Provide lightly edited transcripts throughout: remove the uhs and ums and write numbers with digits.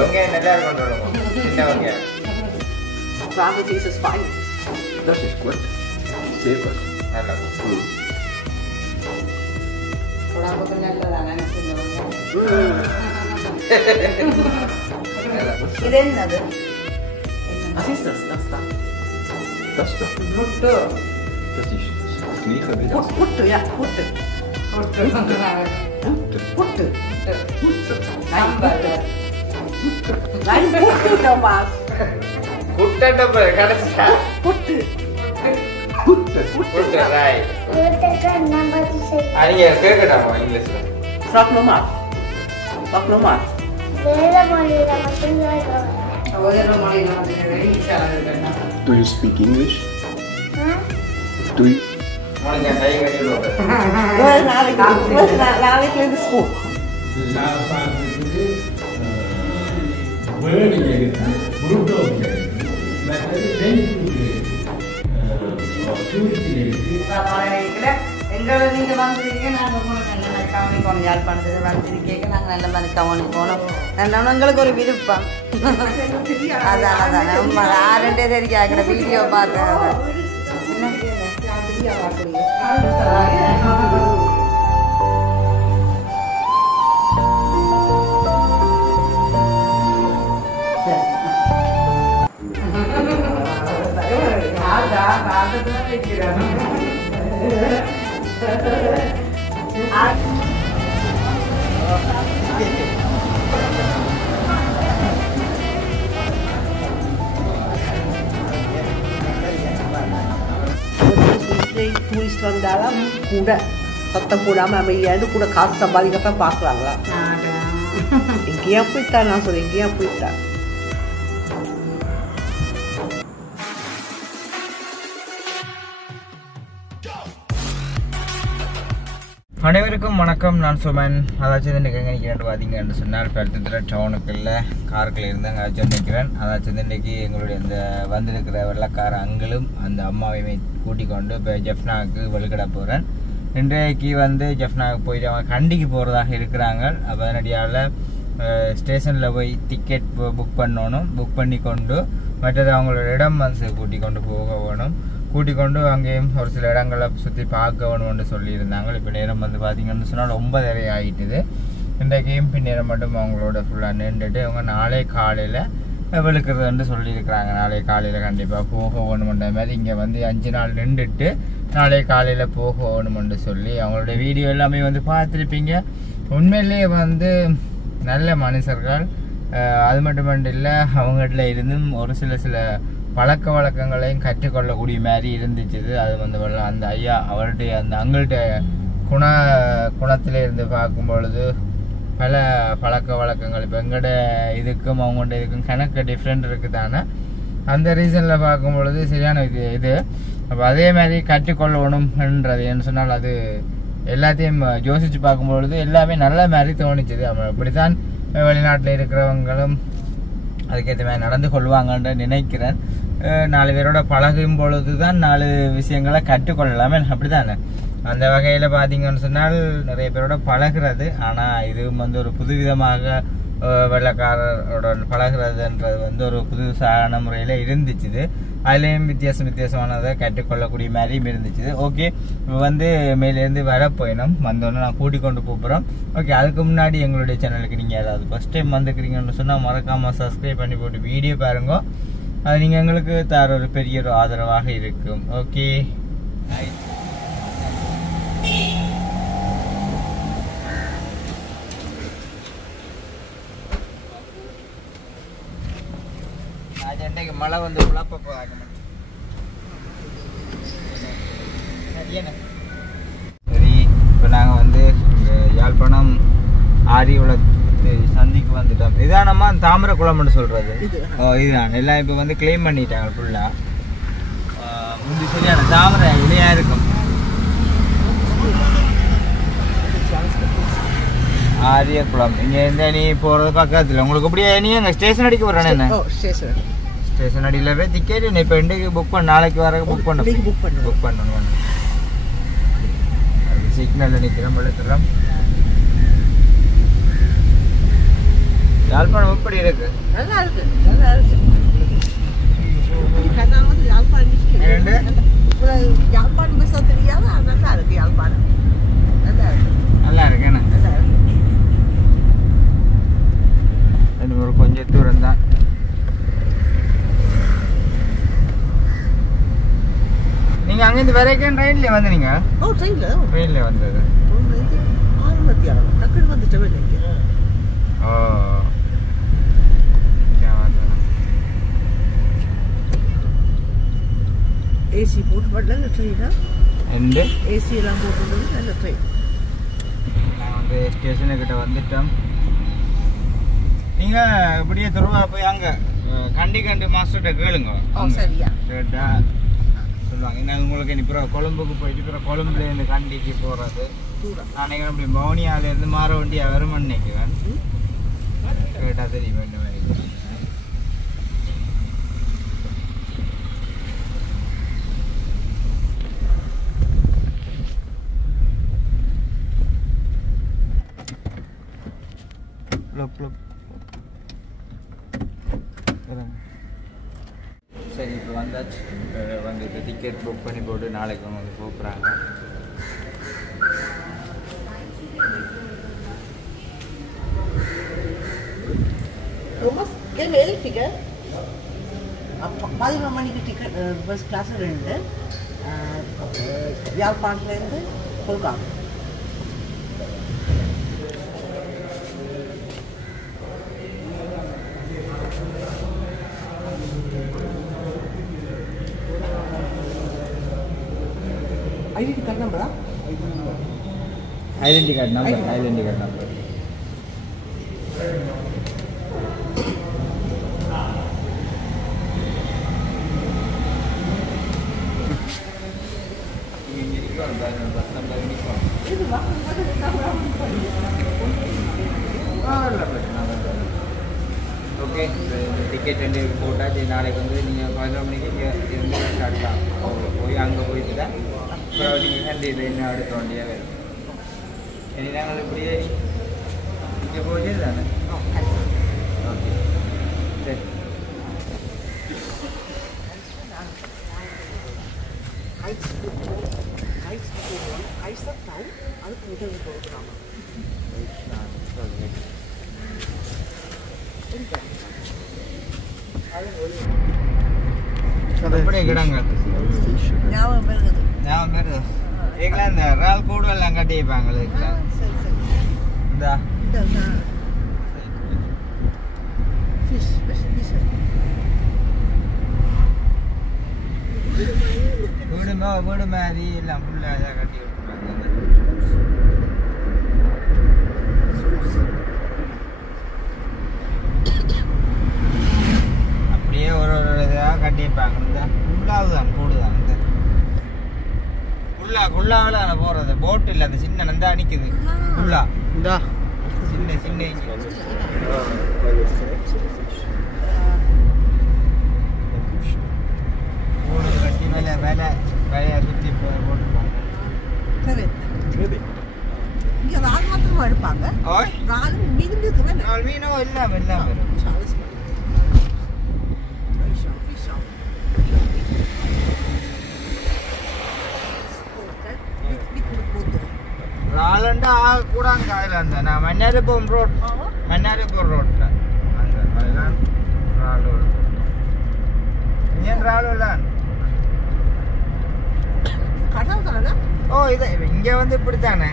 வெங்காயம் நல்லா இருக்கும். சின்ன வெங்காயம். Rather dieses Wein. Das ist gut. Sehr gut. நல்லா. உடம்புக்கு நல்லதானே சின்ன வெங்காயம். இது என்னது? Was ist das? Das da. Das da. Puttu. Das ist das gleiche wie das. Puttu, ja, puttu. Puttu. Putte. Nein, Putte noch was. குட்டை கடைசியா Putte. குட்டை ராய். நீங்க கேட்கட்டாமா இங்கிலீஷ்ல? Frag nochmal. Frag nochmal. Do you speak English? Do you? உனக்கு கை கட்டி விடுவாங்க. நாளைக்கு இது ஸ்கூல். எங்களை நீங்க வந்துருக்கீங்க, நாங்க உங்களுக்கு நல்ல மாதிரி கவனிக்கணும். யாழ்ப்பாணத்துக்கு வந்துருக்கீங்க, நாங்க நல்ல மாதிரி கவனிக்கணும். எங்களுக்கு ஒரு விருப்பம். அதான் அதான் நம்ம ஆளுண்டே தெரியாங்கிற வீடியோ பார்த்தேன். டூரிஸ்ட் வந்தாலும் கூட சத்தம் போடாமல் அமைதியாண்டு கூட காசு சம்பாதிக்கத்தான் பார்க்குறாங்களா? எங்கேயா போயிட்டா? நான் சொல்றேன், எங்கேயா போயிட்டா? அனைவருக்கும் வணக்கம். நான் சுமன். அதாச்சும் இன்றைக்கி எங்கே நிற்கிறேன் பார்த்தீங்கன்னு சொன்னால் பருத்தத்தில் டவுனுக்குள்ள காருக்குள்ள இருந்து அங்கே அழைச்சி நிற்கிறேன். அதாச்சும் இன்றைக்கி எங்களுடைய இந்த வந்திருக்கிற வெள்ளக்கார அங்களும் அந்த அம்மாவையுமே கூட்டிக் கொண்டு இப்போ ஜெஃப்னாவுக்கு வெளுக்கட போகிறேன். இன்றைக்கு வந்து ஜெஃப்னாவுக்கு போயிட்டு அவங்க கண்டிக்கு போகிறதாக இருக்கிறாங்க. அப்போ அதனடியால் ஸ்டேஷனில் போய் டிக்கெட் புக் பண்ணணும். புக் பண்ணி கொண்டு மற்றது அவங்களோட இடம் வந்து கூட்டிக் கொண்டு போக வேணும். கூட்டிக் கொண்டு அங்கேயும் ஒரு சில இடங்களை சுற்றி பார்க்க வேணும்னு சொல்லியிருந்தாங்க. இப்போ நேரம் வந்து பார்த்தீங்கன்னு சொன்னால் 9:30 ஆகிட்டுது. இன்றைக்கையும் பின்னேரம் மட்டும் அவங்களோட ஃபுல்லாக நின்றுட்டு அவங்க நாளை காலையில் வெளுக்கிறதுன்னு சொல்லியிருக்கிறாங்க. நாளை காலையில் கண்டிப்பாக போக வேணுமென்ற மாதிரி இங்கே வந்து 5 நாள் நின்றுட்டு நாளை காலையில் போக வேணுமென்று சொல்லி அவங்களோட வீடியோ எல்லாமே வந்து பார்த்துருப்பீங்க. உண்மையிலேயே வந்து நல்ல மனுஷர்கள். அது மட்டுமன்று இல்லை, அவங்ககிட்ட இருந்தும் ஒரு சில பழக்க வழக்கங்களையும் கற்றுக்கொள்ளக்கூடிய மாதிரி இருந்துச்சு. அது வந்து அந்த ஐயா அவருடைய அந்த அங்கள்கிட்ட குணத்திலே இருந்து பார்க்கும் பொழுது பல பழக்க வழக்கங்கள் இப்போ எங்கட இதுக்கும் அவங்கள்ட்ட இதுக்கும் கணக்கு டிஃப்ரெண்ட் இருக்குது தானே. அந்த ரீசனில் பார்க்கும் பொழுது சரியான இது அப்போ அதே மாதிரி கற்றுக்கொள்ளணும்ன்றது என்ன சொன்னால் அது எல்லாத்தையும் யோசித்து பார்க்கும்பொழுது எல்லாமே நல்ல மாதிரி தோணிச்சுது. அப்படித்தான் வெளிநாட்டில் இருக்கிறவங்களும் அதுக்கேற்ற மாதிரி நடந்து கொள்வாங்கன்ற நினைக்கிறேன். 4 பேரோட பழகும் பொழுது தான் 4 விஷயங்களை கற்றுக்கொள்ளலாமே, அப்படித்தானே? அந்த வகையில் பார்த்தீங்கன்னு சொன்னால் நிறைய பேரோட பழகிறது. ஆனால் இது வந்து ஒரு புதுவிதமாக வெள்ளக்காரரோட பழகிறதுன்றது வந்து ஒரு புதுசான முறையில் இருந்துச்சு. அதுலேயும் வித்தியாசமானதை கற்றுக்கொள்ளக்கூடிய மாதிரியும் இருந்துச்சு. ஓகே, இப்போ வந்து மேலேருந்து வர போயிடும். வந்தோடனே நான் கூட்டிக் கொண்டு போகிறோம். ஓகே, அதுக்கு முன்னாடி எங்களுடைய சேனலுக்கு நீங்கள் ஏதாவது ஃபஸ்ட் டைம் வந்துக்கிறீங்கன்னு சொன்னால் மறக்காமல் சப்ஸ்கிரைப் பண்ணி போட்டு வீடியோ பாருங்க. அது நீங்கள் எங்களுக்கு தர ஒரு பெரிய ஒரு ஆதரவாக இருக்கும். ஓகே, மழை வந்து உழப்ப போதாக்க சரி. இப்போ நாங்கள் வந்து இங்கே யாழ்ப்பாணம் ஆரியுளத்து சந்திக்கு வந்துட்டோம். இதானம்மா தாமரை குளம்னு சொல்கிறது? இதுதான். எல்லாம் இப்போ வந்து கிளைம் பண்ணிட்டாங்க ஃபுல்லாக. முந்தி சரியான தாமரை இலையாக இருக்கும். ஆரியக்குளம் இங்கே இருந்து நீ போகிறது பக்கத்தில் உங்களுக்கு அப்படியே நீ எங்கள் ஸ்டேஷன் அடிக்க போகிறேன். என்ன ஸ்டேஷன் அடியில் போய் டிக்கெட் இப்போ இன்றைக்கு புக் பண்ண, நாளைக்கு வர புக் பண்ணணும். அது சிக்னலில் நிற்கிறோம், வெளுக்கிறோம். யாழ்ப்பாணம் எப்படி இருக்கு? நல்லா இருக்கு நல்லா இருக்கு ரெண்டு யாழ்ப்பாணம் பேச தெரியாத நல்லா இருக்கு யாழ்ப்பாணம் நல்லா இருக்கு நல்லா இருக்கு என்ன நல்லா இருக்கு இன்னும் ஒரு கொஞ்சம் தூரம் தான். நீங்க அங்கிருந்து வரைக்கும் ட்ரெயின்ல வந்தீங்க? ட்ரெயின்ல வந்தது. டக்குனு வந்துட்டு ஓ ஏசி போட்டு நல்ல ட்ரெயினா எண்டு ஏசி எல்லாம் போட்டு நல்ல ட்ரெயின். நாங்கள் வந்து ஸ்டேஷனுக்கிட்ட வந்துட்டோம். நீங்கள் இப்படியே துருவா போய் அங்கே கண்டி மாஸ்டர்கிட்ட கேளுங்க. சரியா கேட்டா சொல்லுவாங்க. ஏன்னா உங்களுக்கு இனி பிறகு கொழும்புக்கு போயிட்டு பிறகு கொழும்புலேருந்து கண்டிக்கு போகிறது தூரம். நான் நினைக்கிறேன் இப்படி பவுனியாலேருந்து மாற வண்டியாக வருமானு நினைக்கிறேன். கேட்டால் தெரியும் இந்த மாதிரி. சரி இப்போ வந்தாச்சு. வந்து டிக்கெட் புக் பண்ணி போட்டு நாளைக்கு வந்து கூப்பிட்றாங்க. ரொம்ப வேலை ஃபிகர் 11 மணிக்கு டிக்கெட் பஸ் கிளாஸ் 2 யாழ்ப்பாணத்துலேருந்து கொல்காம். ஐடென்டி கார்டு நம்பரா? Identity card number. Okay ticket 2 போட்டாச்சு. நாளைக்கு வந்து நீங்கள் 11 மணிக்கு இங்கே இருந்து ஸ்டார்ட் தான் போய் அங்கே போயிட்டு தான் அப்புறம் நீங்கள் கண்டி ட்ரெயின் அடுத்த வண்டியாக வேணும். இனி நாங்கள் இப்படியே இங்கே போயிட்டு தானே? ஓகே சரி. அப்படியே கிடங்க ஞாபகம் இருக்குது. ஞாபகம் வருது. இதுக்கெல்லாம் இந்த இறால் கூடுதெல்லாம் கட்டிப்பாங்க இதுக்கெல்லாம். இந்தா வீடு மாதிரி எல்லாம் ஃபுல்லாக கட்டி விட்டுருப்பாங்க. அப்படியே ஒரு இதாக கட்டியிருப்பாங்க. இந்த ஃபுல்லாகுதான் கூடுதான். இந்த குள்ளாவில் போகிறது போட்டு இல்லை. அந்த சின்ன நந்தா நிற்குது ஃபுல்லா. இந்தா சின்ன கூடு கட்டி வேலையை சுற்றி போட்டுருப்பாங்க. சரி இங்கே ரால் மாத்திரமா எடுப்பாங்க. ஓய் ரால் மீன் இருக்குது. மீனோ எல்லாம் வரும். ராலண்டா கூடாங்க. அதில் அந்த நான் மன்னாரிபுரம் ரோட்டில் அந்த அதுதான் ராலு. ஏன் ராலு இல்லை? கடல் தானே? ஓ இது இங்கே வந்து இப்படித்தானே.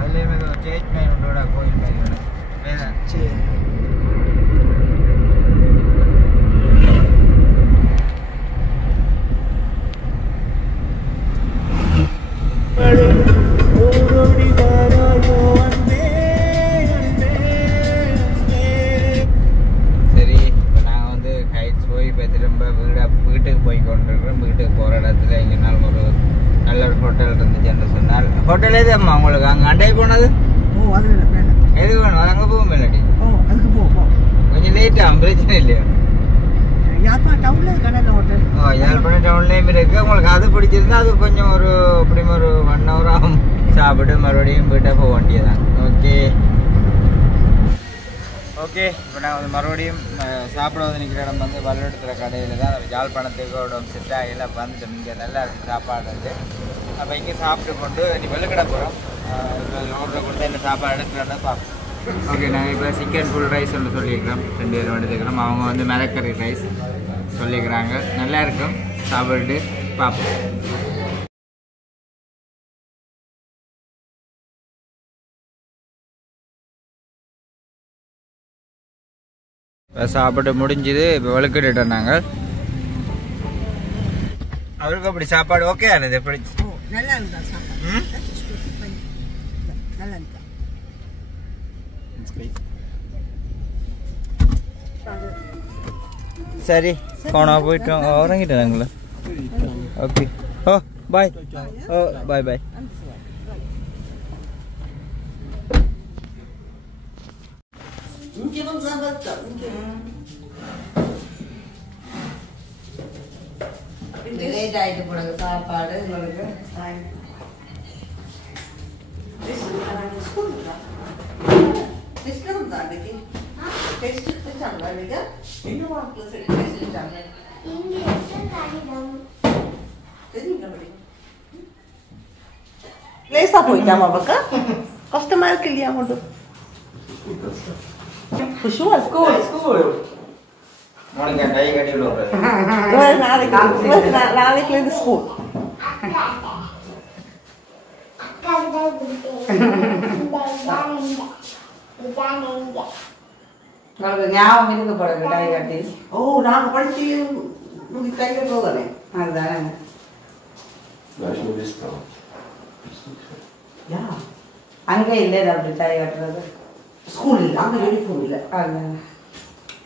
அதுலேயுமே சேஞ்ச் மைனோட கோயில் மாதிரி சரி. சரி இப்போ நாங்கள் வந்து ஹைட்ஸ் போய் இப்போ திரும்ப வீட்டுக்கு போய் கொண்டிருக்கிறோம். வீட்டுக்கு போகிற இடத்துல எங்கேனாலும் ஒரு நல்ல ஒரு ஹோட்டல் இருந்துச்சுன்னு சொன்னால். ஹோட்டல் எது அம்மா உங்களுக்கு அங்கே அண்டை போனது? எது வேணும்? அது அங்கே போகும் இல்லாட்டி கொஞ்சம் லேட்டாகும். பிரச்சனை இல்லையா? யாழ்ப்பாணம் டவுன்ல ஓ யாழ்ப்பாணம் டவுன்லேயும் இருக்கு. உங்களுக்கு அது பிடிச்சிருந்தா அது கொஞ்சம் ஒரு இப்படி ஒரு 1 hour ஆகும். சாப்பிட்டு மறுபடியும் வீட்டை போக வேண்டியதான். ஓகே இப்போ நான் வந்து மறுபடியும் சாப்பிட வந்து நிற்கிற இடம் வந்து வல்லெடுத்துற கடையில் தான் யாழ்ப்பாணத்துக்கோட செட் ஆகியெல்லாம் வந்துட்டோம். இங்கே நல்லா இருக்குது சாப்பாடு வந்து. அப்போ இங்கே சாப்பிட்டு கொண்டு நீ வெள்ளுக்கடை போகிறோம். ஆர்டர் கொடுத்து என்ன சாப்பாடு எடுத்துகிட்டு பார்ப்போம். ஓகே நாங்கள் இப்போ சிக்கன் ஃபுல் ரைஸ் ஒன்று சொல்லியிருக்கிறோம். 2 பேரும் எடுத்துக்கிறோம். அவங்க வந்து மிளக்கறி ரைஸ் சொல்லிக்கிறாங்க. நல்லா இருக்கும், சாப்பிட்டு பார்ப்போம். இப்போ சாப்பிட்டு முடிஞ்சுது. இப்போ வெளுக்கிட்டு நாங்கள் அவருக்கு அப்படி சாப்பாடு ஓகே ஆனது. எப்படி நல்லா இருந்தா சாப்பாடு நல்லா இருந்தா சரி போனா போயிட்டோம். உறங்கிட்டாங்களா? ஓகே. ஓ பாய். ஓ பாய் பாய். லேட் ஆகிட்டு போடுங்க சாப்பாடு உங்களுக்கு. லேசா போயிட்டாமா பக்கா? கஷ்டமா இருக்கு இல்லையா? மட்டும் நாளைக்கு இருந்து ஸ்கூல். ஞாபகம் இருக்கு போடுங்க டை கட்டி. ஓ நாங்க படிச்சு கை கட்டுவோம். அதுதான் அங்கே இல்லை அப்படி டை கட்டுறது. ஸ்கூல் இல்லை, அங்கே யூனிஃபார்ம் இல்லை. அதுதான்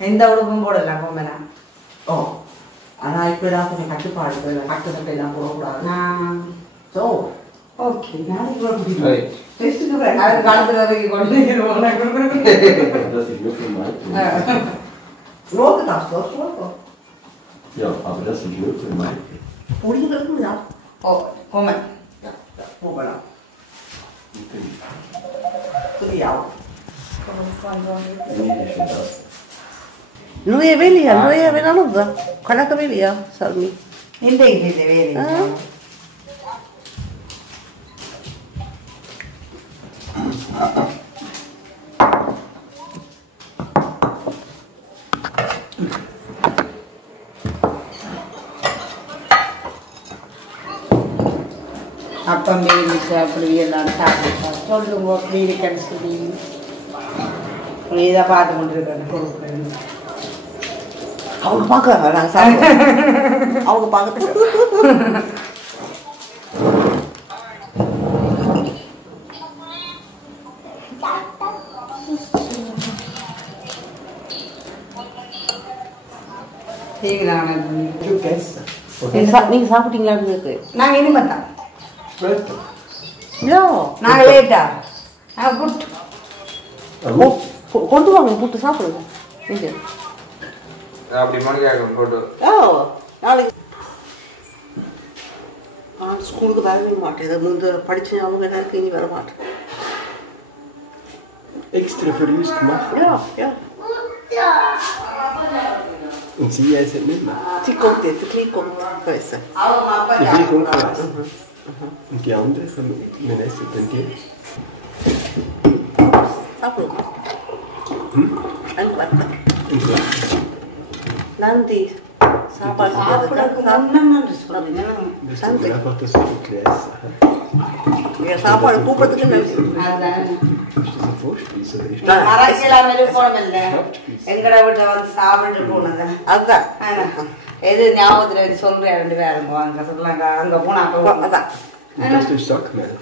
எந்த உடுப்பும் போடலாம் பொம்மைனா. ஓ ஆனால் இப்போ தான் கொஞ்சம் கட்டுப்பாடு கட்டு சட்டையெல்லாம் போடக்கூடாது. ஸோ ஓகே நாளைக்கு வர முடியும். டெஸ்ட்டுக்கு அது காலத்தில் வரைக்கும் கொண்டு Rote das doch schon. Ja, aber das ist nur für mich. Polen ja. Oh, komm mal. Ja, Polen. Ja. Lui è velia, lui è venuta. Quella che velia, Salmi. In dei che velia. அப்பா மீனுக்கு அப்படி எல்லாம் சாப்பிட்டா சொல்லுங்க மீனு கடைசி இதை பார்த்து கொண்டு இருக்கேன். அவங்க பார்க்குறாங்க நாங்கள் சாப்பிடுவோம். அவங்க பார்க்க நீங்க சாப்பிட்டீங்களா? நாங்கள் இனிமே தான் நாங்கள் லேட்டா புட்டு கொண்டு வாங்க, புட்டு சாப்பிடுங்க. அப்படி போட்டு நாளைக்கு ஸ்கூலுக்கு வரவே மாட்டேன். முந்தைய படித்த ஞாபகம் எல்லாருக்கும் இனி வர மாட்டேன். Extra für uns gemacht. Ja, ja. Und sie essen nicht mehr. Sie kommt jetzt, die kommt besser. Die Kleine kommt essen. Und die anderen, wir essen dann die. Apro. Ein Watte. Und was? Nandi. சாப்பாடு சாப்பாடு கூப்பிடுறதுக்கு எங்கட வீட்டை வந்து சாப்பிட்டு போனது அதுதான். எது ஞாபகத்துல சொல்றேன், 2 பேரும் அங்க சொல்லலாங்க. அங்க போனா அதான். Das ist Sackmehl.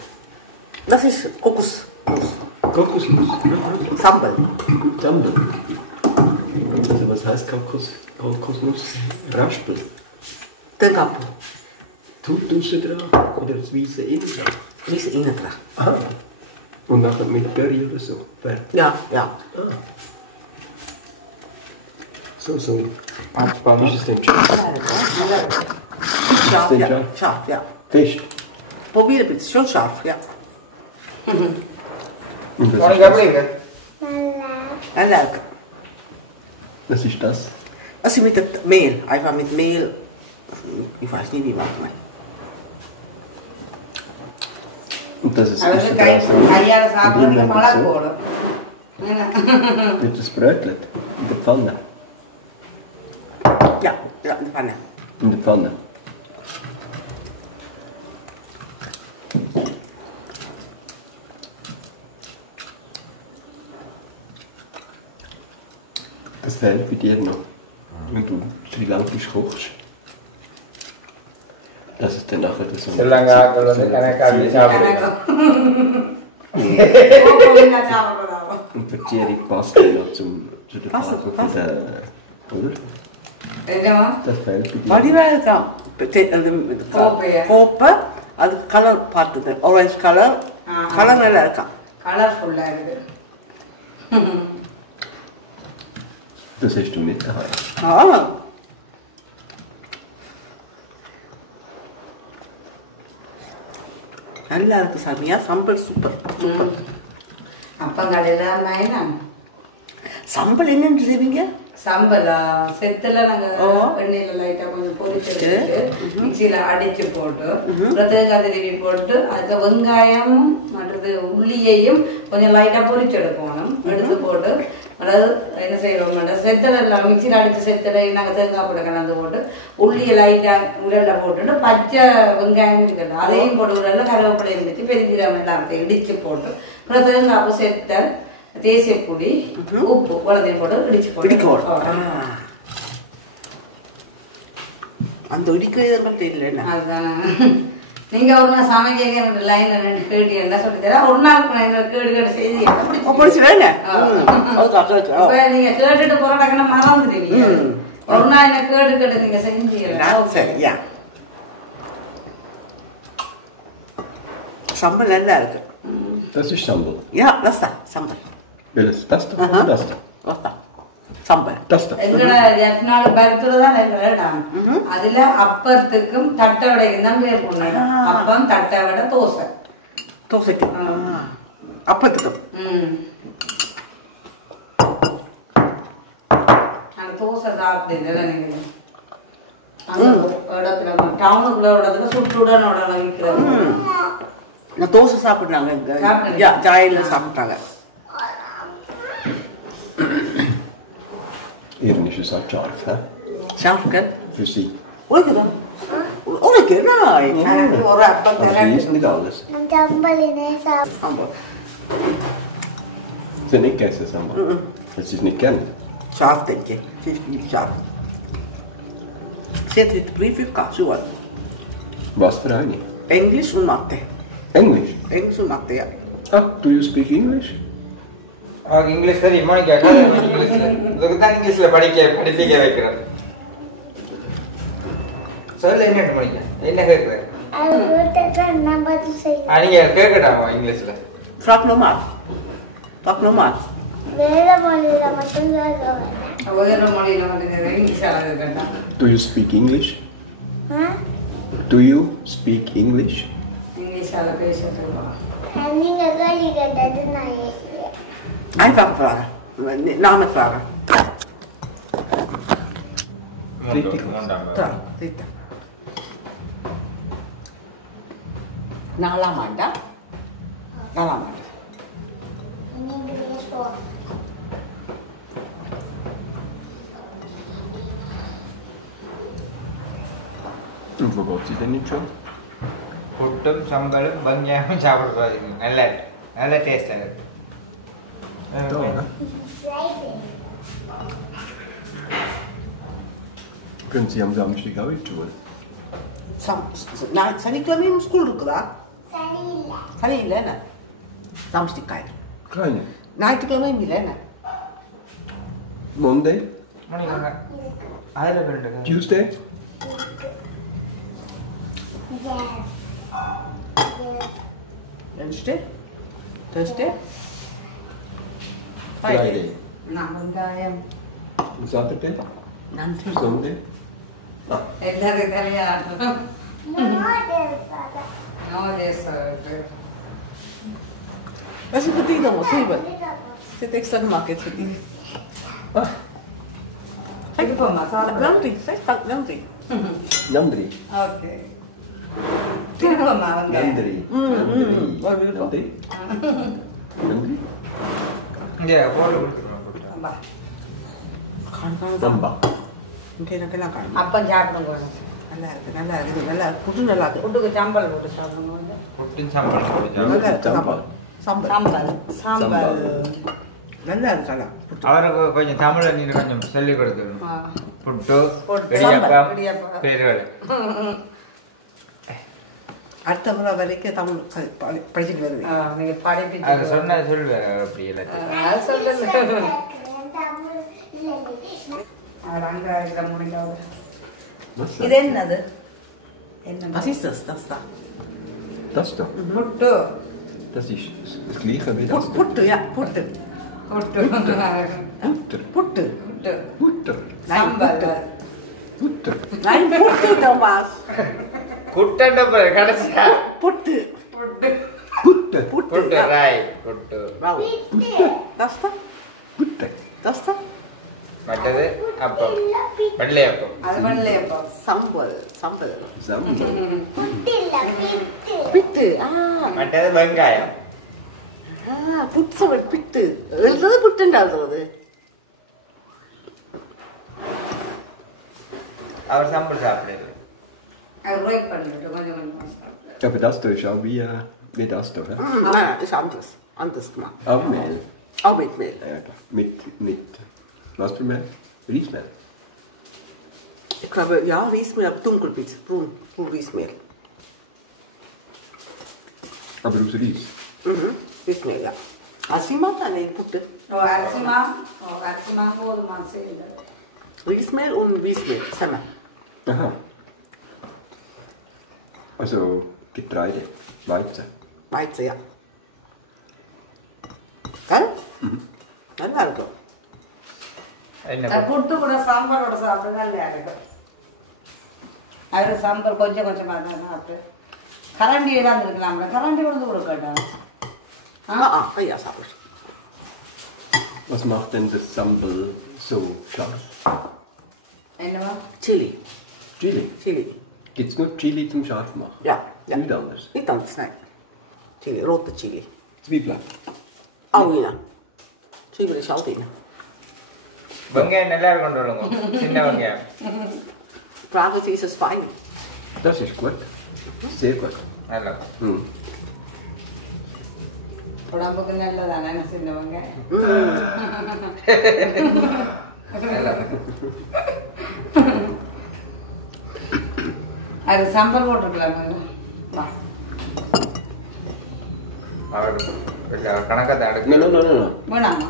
Das ist Kokos. Kokosnuss. Sambal. Sambal. Also was heißt Kokosnuss? Raspel. Den Kapo. Tut Dusche dran oder das weiße innen dran? Weiße innen dran. Ah. Und nachher mit Curry oder so. Fertig. Ja, ja. Ah. So. Ist es denn scharf? Scharf, ja. Scharf, ja. Fest? Probier ein bisschen, schon scharf, ja. உனக்கு எப்படி இருக்கு? நல்லா இருக்கு. Was ist das? Also mit dem Mehl, einfach mit Mehl. Ich weiß nicht, wie macht man. Und das ist அவருக்கு கை கையால சாப்பிடுறதுக்கு பழக்கம் போடும். Wird das brötelt? In der Pfanne? Ja, ja, in der Pfanne. In der Pfanne. Das fehlt bei dir noch, wenn du Sri Lankisch kochst. Dass es dann nachher so Sri Lanka ஆட்கள் வந்து கணக்காக சாப்பிடுவாங்க. und Verzehrung passt ja noch zu der Farbe von der... Oder? என்னமா? Das fehlt bei dir. வடிவாக இருக்கான். கோப்பை அது colour பார்த்துது orange colour colour நல்லா இருக்கான். கலர்ஃபுல்லா இருக்கு. Das hast du nicht daheim. நல்லா இருக்கு சாமியா. சம்பல் சூப்பர் சூப்பர். அப்பம் கடையில இருந்தாங்க. சம்பல் என்னன்னு செய்வீங்க? சம்பலா செத்துல நாங்க எண்ணெயில லைட்டா கொஞ்சம் பொரிச்செடுத்து மிக்சியில அடிச்சு போட்டு தேங்காய் திருவி போட்டு அதுக்கு வெங்காயமும் மற்றது உள்ளியையும் கொஞ்சம் லைட்டா பொரிச்செடுக்கணும். எடுத்து போட்டு அதாவது என்ன செய்யறோம் செத்தலை எல்லாம் மிக்சியில் அடிச்ச செத்தலை நாங்கள் தேங்காய் போட்டு கலந்து போட்டு உள்ளியை லைட்டா உரல்ல போட்டுட்டு பச்சை வெங்காயம் இருக்கட்டும் அதையும் போட்டு உரல்ல கருவேப்பிலை இருந்துச்சு பெருஞ்சீரகம் எல்லாத்தையும் இடிச்சு போட்டு அப்புறம் தேங்காய் செத்தல் தேசிய பொடி உப்பு குழந்தைய போட்டு இடிச்சு போட்டு அந்த இடிக்கிறது இல்லைன்னா அதுதானே. நீங்க ஒரு நாள் சமைக்க லைன்ல ரெண்டு கேடு என்ன சொல்லித்தர ஒரு நாள் கேடு கேடு செய்தி நீங்க கேட்டுட்டு போராட்டக்கணும் மறந்துடுவீங்க. ஒரு நாள் என்ன கேடு கேடு நீங்க செஞ்சீங்களா? சரியா சம்பல் நல்லா இருக்கு. Das ist Sambal. Ja, lass da, Sambal. Welches? Das da oder das da? Lass da. Sambal. Das da. எங்களோட ஜப்னால பருத்துலதான் எங்களோட இடம். அதுல அப்பத்துக்கும் தட்டை வடைக்கும் தான் பேர் கொண்டாடு. அப்பம் தட்டை வடை தோசை. தோசைக்கு அப்பத்துக்கும். நாங்கள் தோசை சாப்பிட்டீங்களா நீங்க? அந்த இடத்துல டவுனுக்குள்ள இடத்துல சுட்டுடன் உடனே விற்கிறோம். நான் தோசை சாப்பிட்றாங்க ஜாயில சாப்பிட்டாங்க. Ihren ist es auch scharf, hä? Scharf, gell? Für sie. Oder? Oder, nein. ஒரு அப்பம் Aber sie ist nicht alles. Sambal. Sie hat nicht gegessen, Sambal. Weil sie es nicht kennt. Scharf, denke ich. Sie ist nicht scharf. Sie hat den Brief gehabt, so was. Was für eine? Englisch und Mathe. Englisch? Englisch und Mathe, ja. Ah, do you speak English? அவனுக்கு English தெரியும். Monica இங்கிலீஷ்ல இதுக்கு தான் இங்கிலீஷ்ல படிப்பிக்க வைக்கிறேன். சொல்ல என்ன Monica என்ன கேட்குற? நீங்க கேட்கட்டாமா இங்கிலீஷ்ல? Frag normal. Frag normal. வேற மொழியில மட்டும் இங்கிலீஷால கேட்டா. Do you speak English? Do you speak English? இங்கிலீஷால பேசிட்டு Einfach fragen. Name fragen. Dritte. Nalamanda. Nalamanda. Und wo geht sie denn nicht schon? புட்டும் சம்பலும் வெங்காயமும் சாப்பிடுறது நல்லா இருக்கு. நல்ல டேஸ்டாக இருக்கு. Da, ne? Können Sie am Samstag auch in die Schule? Nein, சனிக்கிழமை school இருக்குதா? சனி இல்லை என்ன? Samstag kein. Keine. ஞாயிற்றுக்கிழமையும் இல்லை என்ன? Monday? மோனிகா அதில் ரெண்டு Tuesday? Wednesday? Thursday? Friday. நான் வெங்காயம் Und Saturday? None. Sunday? எல்லாரும் கல்யாணம் Das ist für dich noch was drüber. Das ist extra gemacht jetzt für dich. திருப்பம்மா சாப்பிடு Nandri, sag Nandri. Nandri. Okay திருப்பம்மா வந்து Nandri. Nandri. Nandri. இங்கே போட்டு கொடுத்துருவோம் அம்மா Namba. Okay, நான் எல்லாம் காணும். அப்பம் சாப்பிடுங்க நல்லா இருக்கு, நல்லா இருக்குது, நல்லா புது நல்லா இருக்கு. ஃபுட்டுக்கு சாம்பல் போட்டு சாப்பிடுங்க வந்து புட்டின் சாம்பார் நல்லா இருக்கு சாம்பார். சாம்பார். சாம்பல் சாம்பல் நல்லா இருக்கு நல்லா. அவருக்கு கொஞ்சம் தமிழை நீங்க கொஞ்சம் சொல்லிக் கொடுத்துருணும் ஆ. புட்டு புட்டு, இடியாப்பம் சாம்பார், இடியாப்பம். பேருவடை அடுத்த முறை வரைக்கும் தமிழ் படிச்சுட்டு வருவேன். நீங்க அது படிப்பிச்சு சொன்னா சொல்லுவாரு அப்படி எல்லாத்தையும் அது சொல்லுங்க அது அங்க இருக்கிற முடிஞ்சவர் Was இது என்னது என்ன Was ist das? Das da. Das da. முட்டு Das ist das gleiche wie das da. புட்டு, ja, புட்டு. முட்டு Butter. புட்டு. முட்டு Butter. சாம்பல் Butter. Nein, புட்டு, Thomas. குட்டண்ட கடைசியா புட்டு. புட்டு Butter. புட்டு. புட்டு ja. ராய் புட்டு Bravo. Das da. Butter. Das da. மற்றது அப்பம் வெள்ளை அப்பம் அது பண்ணலையப்பா Sambal. Sambal. Sambal. பிட்டு. மற்றது வெங்காயம் புட்டு பிட்டு. எழுதுறது புட்டுண்டா எழுதுறது. அவர் சாம்பல் சாப்பிடுறது அது ரோய் பண்ணிட்டு கொஞ்சம் கொஞ்சம் சாப்பிடு Aber das da ist auch wie das da. Ja? Nein, ist anders. Anders gemacht. Auch Mehl. Auch mit Mehl. Ja, klar. Mit was für Mehl? Reismehl. Ich glaube, ja, Reismehl, aber dunkelbit. Brun Reismehl. Aber aus Reis. Reismehl, ja. Also wie macht eine Putte? அரிசிமா போதுமா சேர்ந்து Reismehl und Reismehl zusammen. Aha. Also Getreide, Weizen. Weizen, ja. Gell? நல்லா இருக்கும். என்ன புட்டு கூட சாம்பாரோட சாப்பிட்டு நல்லா இருக்கும் அது சாம்பார் கொஞ்சம் கொஞ்சமாக தான் சாப்பிட்டு கரண்டி எல்லாம் இருந்துருக்கலாம்ல கரண்டி கொண்டு கொடுக்கட்டும் Ja, sabe. Was macht denn das Sambal so scharf? என்னவா Chili. Chili. Chili. Gibt es nur Chili zum scharf machen? Ja, ja. Nicht anders. Nicht anders, nein. Chili, rote Chili. Zwiebeln. Auch rein. Zwiebel ist auch drin. வெங்காயம் நல்லா இருக்கும் சின்ன வெங்காயம் Frage ist, ist es fein? Das ist gut. Sehr gut. நல்லா Hm. உடம்புக்கு நல்லதானே சின்னவங்க அது சாம்பார் போட்டுருக்கலாம் அவர் கணக்கத்தை No, no, அடுக்க no, no, no. வேணாமா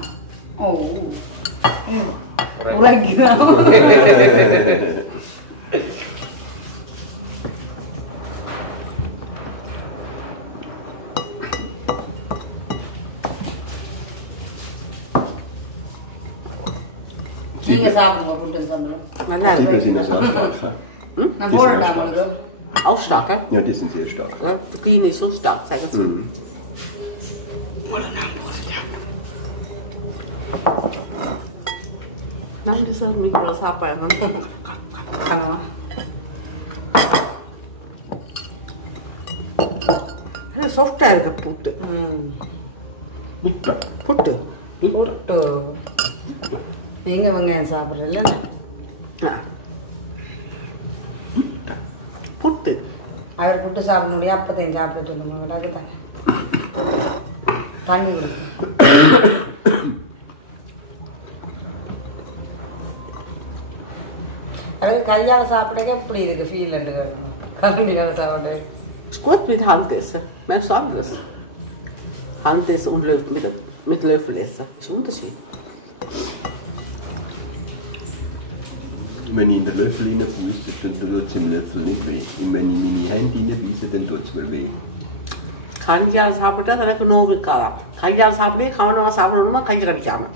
ஓ உரைக்குதான் நீங்க சாப்பிடுங்க புட்டு சாப்பிடுங்க நல்லா Die இருக்கு. sind also auch stark. Ja? நான் போடலாம் உங்களுக்கு Auch stark, gell? Ja, die sind sehr stark. Ja, die nicht so stark, sag jetzt. Mhm. Nein, das ist ein Mikro, das hat bei einem. கனவா Soft இருக்கு புட்டு. Butter. புட்டு. புட்டு நீங்க வெங்காயம் சாப்பிட்றல Ja. புட்டு. அவர் புட்டு சாப்பிட முடியும் அப்பத்தையும் சாப்பிட்டுட்டு இருந்தோம் அதுக்கு தண்ணி கொடுத்து அது கையால் சாப்பிடவே இப்படி இருக்கு ஃபீல் கரண்டியால் சாப்பிட Ist gut mit Hand essen. Mehr was anderes. Hand essen und mit Löffel essen. Ist ein Unterschied. Wenn ich in den Löffel reinbeiße, dann tut es im Löffel nicht weh. Und wenn ich meine Hände reinbeiße, dann tut es mir weh. கையால் சாப்பிட்டா எனக்கு நோவு இருக்காதா கையால் சாப்பிட்டே கவனமாக சாப்பிடணுமா கை கடிக்காம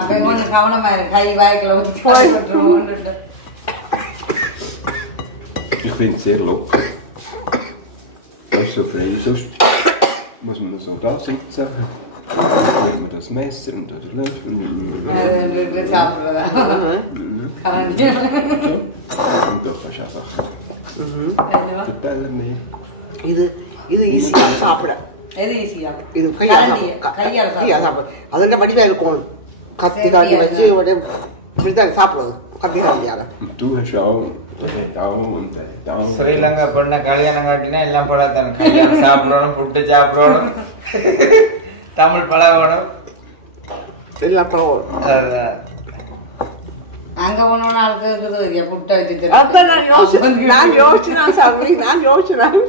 அப்போ கொஞ்சம் கவனமாக இருக்கு கை வாய்க்கில் போய் Ich finde es sehr locker. Das ist so frei. Sonst muss man so da sitzen. Dann nehmen wir das Messer und den Löffel. சாப்பிடுறதா Und da kannst du einfach den Teller nehmen. இது ஈஸியா சாப்பிட. எது ஈஸியா? இது கையால சாப்பிட. அதோட வடிவா இருக்கும். கத்தி காட்டி வச்சு உடனே இப்படிதான் சாப்பிடுறது. கத்தி காட்டியால. Und du hast auch da und da. Sri Lanka பொண்ண கல்யாணம் காட்டினா எல்லாம் போல தான் கல்யாணம் சாப்பிடணும், புட்டு சாப்பிடணும், தமிழ் பழகணும். எல்லாம் பரவாயில்ல. அங்க போனோம்னா ஆளுக்கு இருக்குது புட்டை வச்சு. அப்ப நான் யோசிச்சேன்.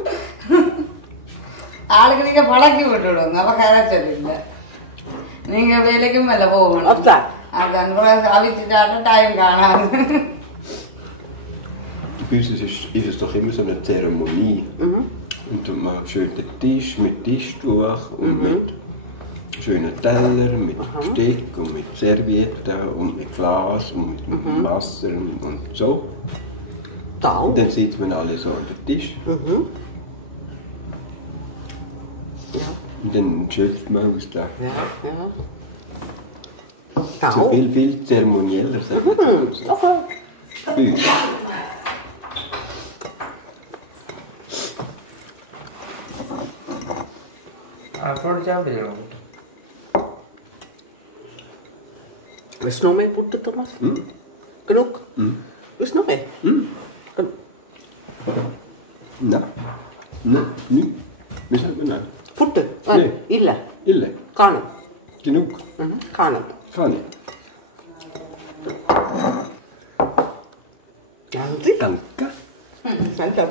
ஆளுக்கு நீங்க பழக்கி விட்டுடுங்க. அப்ப கரை சொல்லுங்க. நீங்க வேலைக்கும் மேல போகணும். அது அவிச்சுட்டாலும் டைம் காணாது. Bei uns ist es doch immer so eine Zeremonie. Und dann machst du schön den Tisch mit Tischtuch und mit schönen Teller, mit Besteck und mit Servietten und mit Glas und mit Wasser und so. Und dann sitzt man alle so an den Tisch. Ja. Und dann schöpft man aus da. Ja. So viel zeremonieller, sagen wir. Bei uns. போட்டு சாப்பிடுவோம். Willst du noch mehr Butter, Thomas? Genug? Willst du noch mehr? Nein. Nein, nicht. Wir sagen nein. Butter? Nee. Ille? Ille. Keine. Genug. Keine. Kann ich. Danke. Danke. Danke.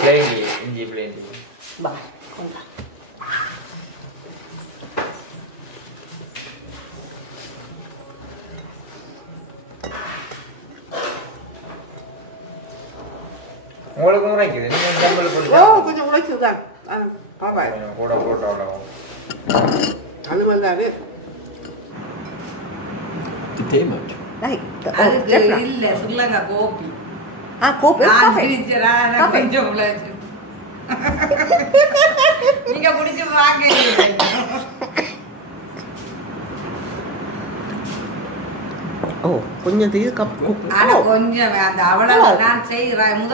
பிளேண்டி இஞ்சி பிளேண்டி. Bye. உங்களுக்கு முறைக்குது. நீங்க jumble போட்டு கொஞ்சம் உழைச்சுதான். பாபா. கூட போட்டு அவ்வளவு. அது வந்தாரு. Die Teematch. Nein. அதுக்கு இல்ல ஸ்ரீலங்கா கோபி. கோபி. கொஞ்சம் உழைச்சு. நீங்க குடிச்சு வாங்க. கொஞ்சம் கொஞ்சம் அந்த அவ்வளவு நான் செய்கிறேன். முத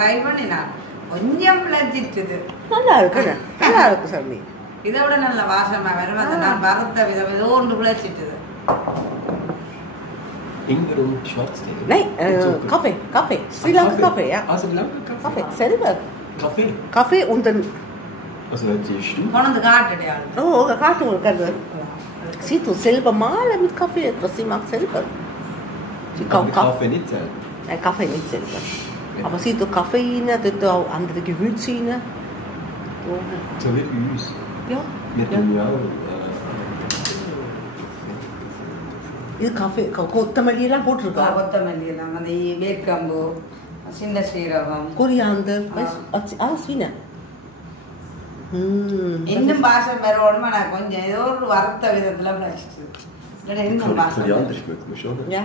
ரை பண்ணினான் கொஞ்சம் விளைச்சிட்டுது. நல்லா இருக்கு சாமி. இதை விட நல்ல வாசமா வரும். அது நான் வறுத்த விதம் ஏதோ ஒன்று விளைச்சிட்டுது. Ingwer und Schwarztee. Nein, Kaffee. Sri Lanka Kaffee, ja. Also Lanka Kaffee, selber. Kaffee und dann... Also die Stufe. கொண்டு காட்டுடையாள். Karte. Sie tut selber malen mit Kaffee. Was sie macht selber. Sie kauft Kaffee nicht selber? Nein, Kaffee nicht selber. Ja. Aber sie tut Kaffee rein, tut auch andere Gewürze rein. So wie bei uns. Ja. Wir tun ja auch... இது coffee கொத்தமல்லி எல்லாம் போட்டிருக்கா? கொத்தமல்லி எல்லாம் அந்த வேர்க்கம்பு, சின்ன சீரகம், coriander, ஸ்வீனா. இன்னும் பாசம் வரணும். நான் கொஞ்சம் ஏதோ ஒரு வறுத்த விதத்துல பிடிச்சிட்டு இன்னும் பாசம். Koriander schmeckt man schon. Ja.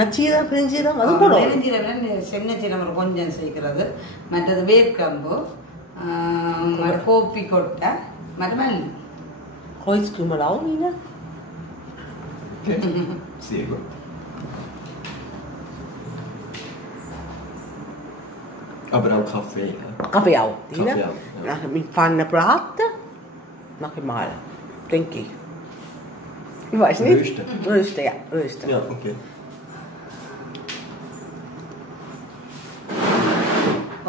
நச்சீரகம், பெருஞ்சீரகம் அது போடும். பெருஞ்சீரகம் சின்ன சீரகம் கொஞ்சம் சேர்க்கிறது. மற்றது வேர்க்கம்பு, கோப்பி கொட்டை, மற்ற மல்லி. Kreuzkümmel auch nicht? Okay. Sehr gut. Aber auch Kaffee. Ja? Kaffee auch. Kaffee auch, ja. Nachher mit Pfanne braten. Nachher malen. Denke ich. Ich weiß nicht. Rösten, ja. Rösten. Ja, okay.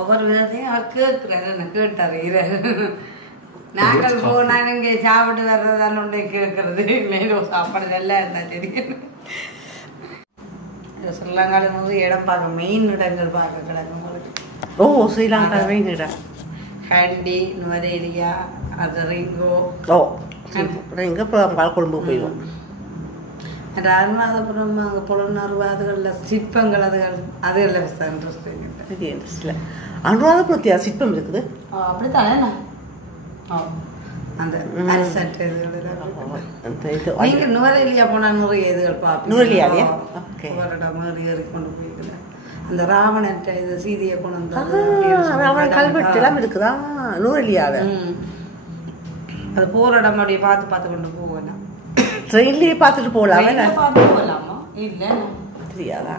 ஒவ்வொரு விதத்தையும் அவர் கேட்கிறாரு. என்ன கேட்டாரு. நாங்கள் போனா இங்கே சாப்பிட்டு வர்றதான ஒன்றை கேட்கறது. மேலும் சாப்பாடு எல்லாம் இருந்தா தெரியும். ஸ்ரீலங்காவில் வந்து இடம் பார்க்க மெயின் இடங்கள் பார்க்க கிடக்கும் உங்களுக்கு. ஸ்ரீலங்கா மெயின் இடம். ஹண்டி, நுவரேலியா, அது ரிங்கோ. ரிங்கோ அப்புறம் கொழும்பு போயிடுவோம். ராமநாதபுரம் அங்கே புலனர்வு அதுகளில் சிற்பங்கள் அதுகளில் இன்ட்ரெஸ்ட் இல்லை. அனுராதபுரத்தியா சிற்பம் இருக்குது? அப்படித்தானே. அந்த அரிசட்டு நீங்க நுவரேலியா போனா நிறைய இதுகள் நுவரேலியா ஏறி கொண்டு போயிருக்கல. அந்த ராவணற்ற இது சீதையை கொண்டு ராவண கல்வெட்டு எல்லாம் இருக்குதா நுவரேலியால? அது போகிற இடம் அப்படியே பார்த்து கொண்டு போகலாம். ட்ரெயின்லேயே பார்த்துட்டு போகலாமே. பார்த்து போகலாமா? இல்லை தெரியாதா?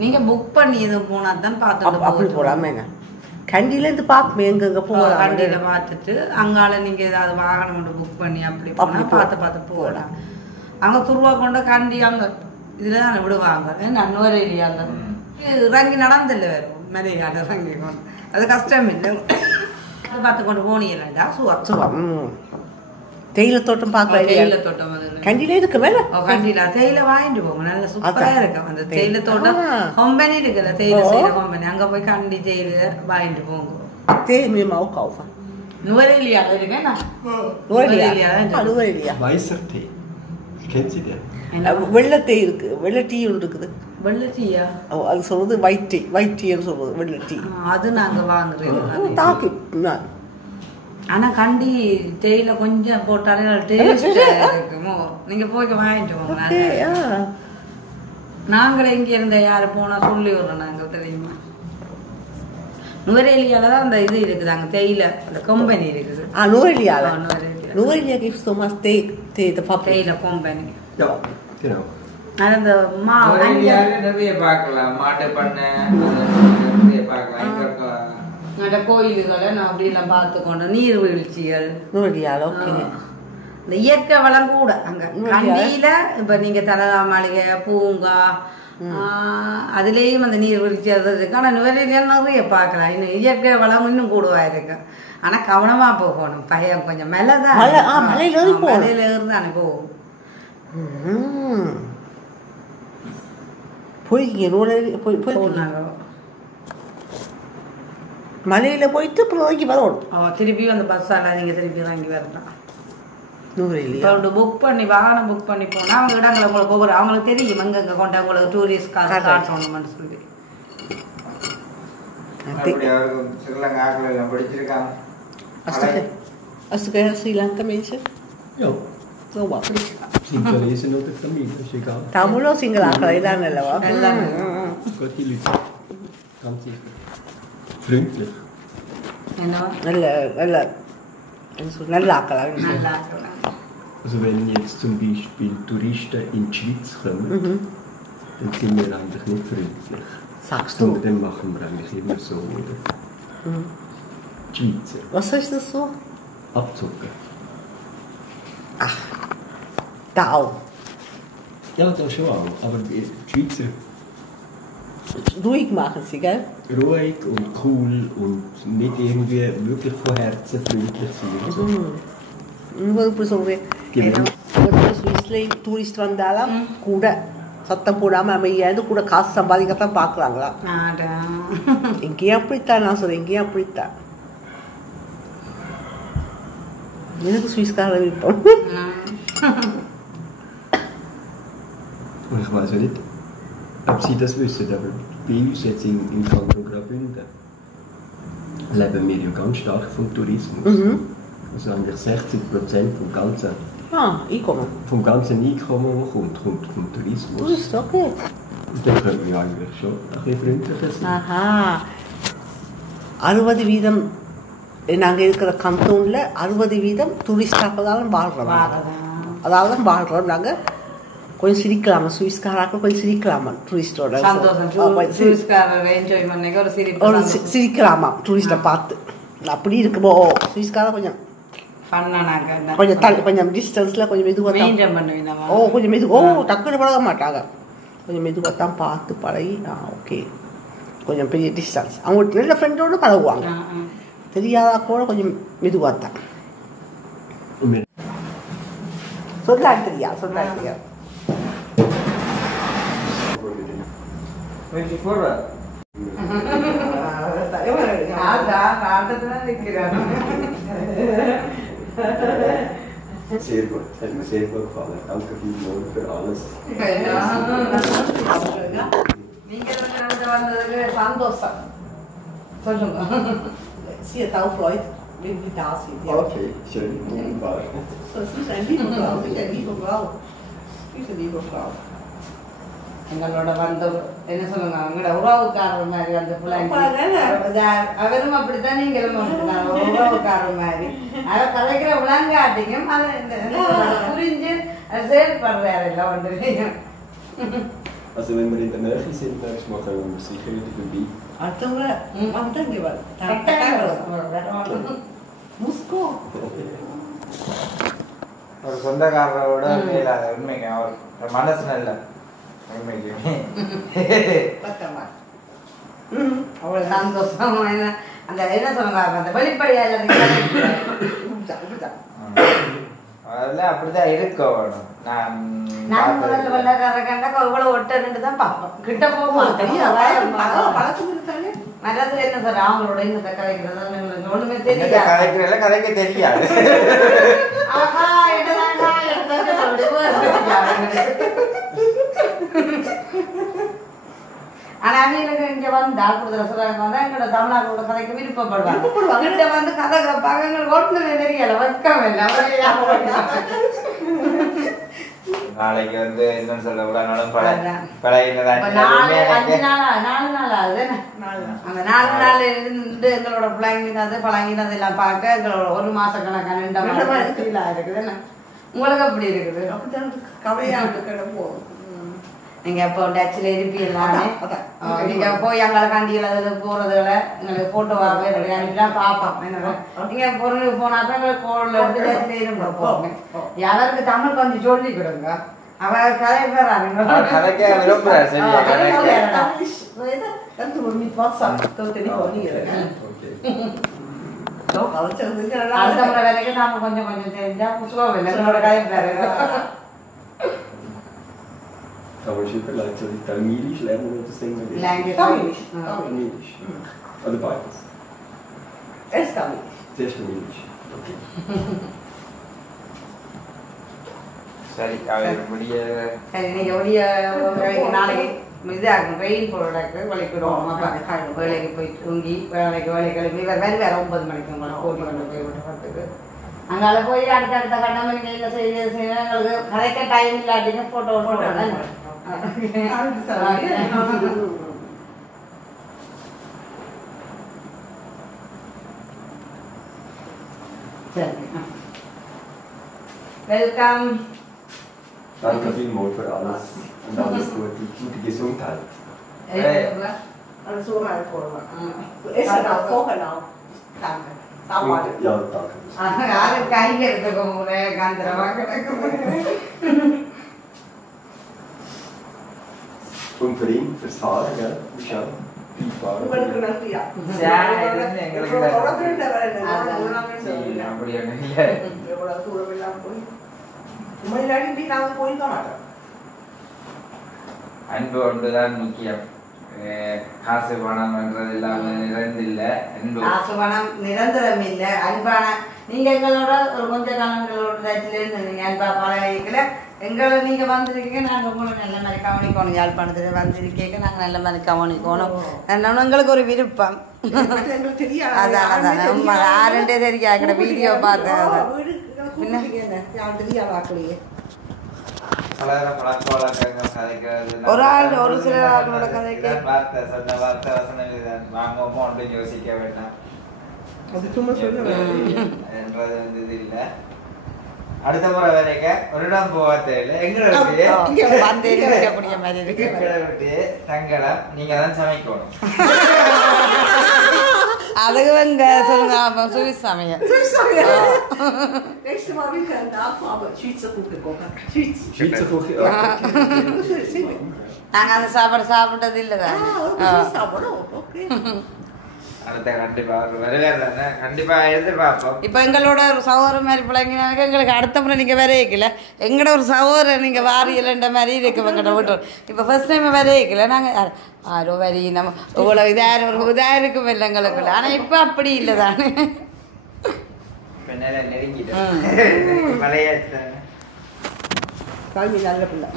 நீங்கள் புக் பண்ணி எது போனால் தான் பார்த்துட்டு அப்படி போகலாமே. கண்டிலேருந்து பார்ப்போம் எங்கெங்கே போகலாம். கண்டியில் பார்த்துட்டு அங்கால நீங்கள் ஏதாவது வாகனம் மட்டும் புக் பண்ணி அப்படி போனால் பார்த்து போகலாம். அங்கே துருவா கொண்ட கண்டி அங்கே இதில் தானே விடுவாங்க. நன்னுவரே இல்லையா? அந்த இறங்கி நடந்தில்லை வரும் மலையாடு இறங்கி கொண்டு அது கஷ்டம் இல்லை. அதை பார்த்து கொண்டு போனீங்களா? சுவம் தேயிலை தோட்டம் பார்க்கலாம். தேயிலை தோட்டம் கண்டிலே இருக்கு மேல. கண்டில தேயிலை வாங்கிட்டு போங்க. நல்ல சூப்பரா இருக்கும் அந்த தேயிலை தோட்டம். கம்பெனி இருக்குல்ல, தேயிலை செய்யற கம்பெனி, அங்க போய் கண்டி தேயிலை வாங்கிட்டு போங்க. தேயிலை மாவு kaufen. நுவரெலியா இருக்கேனா? Nuwara Eliya. Weißer Tee. Kennt Sie den? வெள்ளை டீ இருக்கு. வெள்ளை டீ ஒன்று இருக்குது. வெள்ளை டீயா? அது சொல்றது ஒயிட் டீ. ஒயிட் டீன்னு சொல்றது வெள்ளை டீ. அது நாங்க வாங்குறோம். தாக்கி ஆனா கண்டி தேயிலை கொஞ்சம் போட்டாலே டேஸ்ட் இருக்குமோ. நீங்க போய் வாங்கிட்டு போங்க. நாங்களே இங்க இருந்த யாரு போனா சொல்லி விடுறோம். நாங்க தெரியுமா, நுவரெலியால தான் அந்த இது இருக்குது, அங்க தேயிலை அந்த கம்பெனி இருக்குது. நுவரெலியால. Nuwara Eliya gives so much tea, the public. தேயிலை கம்பெனி. Ja, genau. அந்த நிறைய பார்க்கலாம். மாட்டு பண்ணை நிறைய பார்க்கலாம். இங்க இருக்க அந்த கோயில்களை நான் அப்படிலாம் பார்த்துக்கொண்டு நீர்வீழ்ச்சிகள். நுவரெலியால ஓகே. இந்த இயற்கை வளம் கூட அங்க கண்டியில இப்ப நீங்க தலகா மாளிகை, பூங்கா, அதுலேயும் அந்த நீர்வீழ்ச்சி அது இருக்கு. ஆனால் நுவரெலியா நிறைய பார்க்கலாம். இன்னும் இயற்கை வளம் இன்னும் கூடுவா இருக்கு. ஆனா கவனமா போகணும். பயம் கொஞ்சம் மேலதான் மலையில இருந்தானே போகும். மலையில போயிட்டு இறங்கி வரணும். திருப்பி அந்த பஸ்ஸால நீங்க திருப்பி இறங்கி வரலாம். புக் பண்ணி வாகனம் புக் பண்ணி போனா அவங்க இடங்களை உங்களுக்கு ஒவ்வொரு அவங்களுக்கு தெரியும் எங்க கொண்டு உங்களுக்கு டூரிஸ்ட் காட்டணும்னு சொல்லி. Hast du gehört Sri Lanka Menschen? Ja. So was. Singalese oder Tamil, ist egal. Tamil oder Sinhala? Eல்லாம் அல்லவா? Gott die Leute. Ganz sicher. Freundlich. நல்ல ஆக்கலாம். Also wenn jetzt zum Beispiel Touristen in die Schweiz kommen, dann sind wir eigentlich nicht freundlich. Sagst du? Dann machen wir eigentlich immer so, oder? Die Schweizer. Was heißt das so? Abzocken. Ach, da auch. Ja, da schon auch. Aber die Schweizer... Ruhig machen sie, gell? Ruhig und cool und nicht irgendwie wirklich von Herzen freundlich sein. So. ఇప్పుడు ஸ்விஸ்ல tourist வந்தாலும் கூட சத்தம் போடாம அமையாது கூட காசு சம்பாதிக்கத்தான் பாக்குறாங்களா? எங்கேயும் அப்படித்தான். நான் சொல்றேன், எங்கேயும் அப்படித்தான். எனக்கு சுவிஸ்கார விருப்பம். Und ich weiß ja nicht, ob Sie das wissen, aber bei uns jetzt im Kanton Graubünden leben wir ja ganz stark vom Tourismus. Also eigentlich 60% vom ganzen Einkommen, das kommt vom Tourismus. Das ist okay. Und dann könnte man ja eigentlich schon ein bisschen freundlicher sein. Aha. 60% நாங்கள் இருக்கிற கந்தூனில் 60% டூரிஸ்டாக தான் வாழ்கிறோம். அதாவது வாழ்கிறோம். நாங்கள் கொஞ்சம் சிரிக்கலாமா, சுவிஸ்காராக்கள் கொஞ்சம் சிரிக்கலாமா டூரிஸ்டோட சிரிக்கலாமா டூரிஸ்டை பார்த்து. அப்படி இருக்குமோ சுவிஸ்காரா கொஞ்சம் கொஞ்சம் டிஸ்டன்ஸ்ல கொஞ்சம் மெதுவாக கொஞ்சம் டக்குனு பழக மாட்டாங்க. கொஞ்சம் மெதுவாக தான் பார்த்து பழகி ஓகே கொஞ்சம் பெரிய டிஸ்டன்ஸ் அவங்க நல்ல ஃப்ரெண்டோடு பழகுவாங்க. தெரியாதா கூட கொஞ்சம் மெதுவாக தான் சொல்லாது. தெரியாது. Sehr gut, hat mir sehr gut gefallen. Danke vielmals für alles. சந்தோஷம். சொல்லுங்க. Sie hat auch Freude, wenn wir da sind. Ja. Okay, schön, wunderbar. Das ist ein lieber Frau, nicht ein lieber Frau. Das ist eine liebe Frau. எங்களோட வந்து என்ன சொல்லுங்க அவங்களோட உறவுக்காரர் மாதிரி அந்த பிள்ளைங்க அவரும் அப்படித்தான் நீங்களும் அப்படித்தான் உறவுக்காரர் மாதிரி அதை கதைக்கிற விளங்காட்டியும் அதை புரிஞ்சு செயல்படுறாரு எல்லாம் ஒன்று. Also wenn wir in der Nähe sind, nächstes Mal können wir sicher wieder vorbei. அடுத்தவங்க வந்தாங்க முஸ்கோ ஒரு சொந்தக்காரரோட மேலாத உண்மைங்க அவர் மனசு நல்ல உண்மைக்குமே அவ்வளவு சந்தோஷம். அந்த என்ன சொல்லுங்க அந்த வெளிப்படையா அதெல்லாம் அப்படிதான் இருக்க வேணும். நான் முதல்ல வெள்ளக்கார கண்டா இவ்வளவு ஒட்டு தான் பார்ப்போம். கிட்ட போக மாட்டேன். மரத்துல என்ன சார் அவங்களோட இந்த கதைக்கிறது ஒண்ணுமே தெரியாது. கதைக்கிறல கதைக்க தெரியாது. ஆனா அவங்களுக்கு இங்க வந்தா கூடுதல் சொல்றாங்க வந்தா எங்களோட தமிழ்நாட்டோட கதைக்கு விருப்பப்படுவாங்க. கிட்ட வந்து கதை கேட்பாங்க. எங்களுக்கு ஒண்ணுமே தெரியல, வெட்கம் இல்லை. நாளைக்கு வந்து என்னன்னு சொல்ல கூட அந்த 4 நாள் இருந்து எங்களோட பிள்ளைங்கினது பழங்கினது எல்லாம் பார்க்க எங்களோட 1 மாச கணக்கான இருக்குது. உங்களுக்கு எப்படி இருக்குது? கவலையா போகும். நீங்க இப்போ டச்சில் இருப்பீங்களானே நீங்க போய் எங்களை கண்டிகள் அதில் போறதுல எங்களுக்கு போட்டோவாகவே அனுப்பிலாம் பார்ப்போம். என்ன நீங்க பொருள் போனாப்ப எங்களுக்கு கோழில் எடுத்து டச்சில் இருந்து போங்க. யாருக்கு தமிழ் கொஞ்சம் சொல்லி கொடுங்க. அவர் கதை பேராங்க அடுத்த முறை வேலைக்கு நாம கொஞ்சம் கொஞ்சம் தெரிஞ்சா புசுகம் இல்லை உங்களோட கதை பேரு. Aber ich überlege, soll ich Tamilisch lernen oder singen? Tamilisch. Tamilisch. Oder beides? Erst Tamilisch. Zuerst Tamilisch. Okay. சரி அவர் முடிய சரி நீங்க ஒடிய நாளைக்கு இதாகும் ரெயின் போடுறதுக்கு வேலைக்கு விடுவோம். வேலைக்கு போய் தூங்கி வேலை கிளம்பி வேறு 9 மணிக்கு உங்களை கூட்டி கொண்டு போய் விட்டுறதுக்கு அங்கால போய் அடுத்த கட்டமாக நீங்கள் என்ன செய்ய எங்களுக்கு கதைக்க டைம் இல்லாட்டிங்க ஃபோட்டோ போடுறேன். சரி welcome. Danke vielmals für alles und alles Gute, gute Gesundheit. சுகமாக போடுவேன். சாப்பாடு Ja, danke. யாரு கைங்க எடுத்துக்கோ முறை காந்திரமா கிடக்கும். Und für ihn, fürs Fahren, gell? Ist ja Skifahren. உங்களுக்கு நன்றியா அப்படி ஒண்ணு இல்லை. எவ்வளவு தூரம் எல்லாம் போய் உண்மையிலாடி நாங்கள் போயிருக்க மாட்டோம். அன்பு ஒன்றுதான் முக்கியம். காசு பணம் என்றது இல்லாம நிறைந்தில்லை. அன்பு காசு பணம் நிரந்தரம் இல்லை. அன்பான நீங்க எங்களோட ஒரு கொஞ்ச காலங்களோட இருந்து நீங்க அன்பா பழகிக்கல எங்களை நீங்க வந்திருக்கீங்க. நாங்க உங்களை நல்ல மாதிரி கவனிக்கணும். யாழ்ப்பாணத்துக்கு வந்திருக்கீங்க. நாங்க நல்ல மாதிரி கவனிக்கணும். எங்களுக்கு ஒரு விருப்பம். எங்களுக்கு தெரியாது. அதான் அதான் யாருன்றே தெரியாது. வீடியோ பார்த்தேன். ஒரு ஆள் ஒரு சில ஆட்களோட கதைக்கு யோசிக்க வேண்டாம். அடுத்த முறை வரைக்க ஒரு இடம் போக தேவையில்லை. எங்களுக்கு தங்கலாம் நீங்க தான் சமைக்கணும். அதுக்கு வந்து சொல்லுங்க சுவிஸ் சமையல். நாங்க அந்த சாப்பாடு சாப்பிட்டது இல்லதான். அடுத்த கண்டிப்பா வருவாரு. கண்டிப்பா எதிர்பார்ப்போம். இப்ப எங்களோட ஒரு சகோதரர் மாதிரி பிள்ளைங்க எங்களுக்கு அடுத்த முறை நீங்க வரையிக்கல. எங்களோட ஒரு சகோதரர் நீங்க வாரியலன்ற மாதிரி இருக்கு. எங்கிட்ட விட்டு இப்ப ஃபர்ஸ்ட் டைம் வரையிக்கல. நாங்க ஆரோ வரி நம்ம இவ்வளவு இதா இருக்கும் இல்லை எங்களுக்குள்ள. ஆனா இப்ப அப்படி இல்லை தானே. நெருங்கிட்டு பழைய நல்ல பிள்ளை.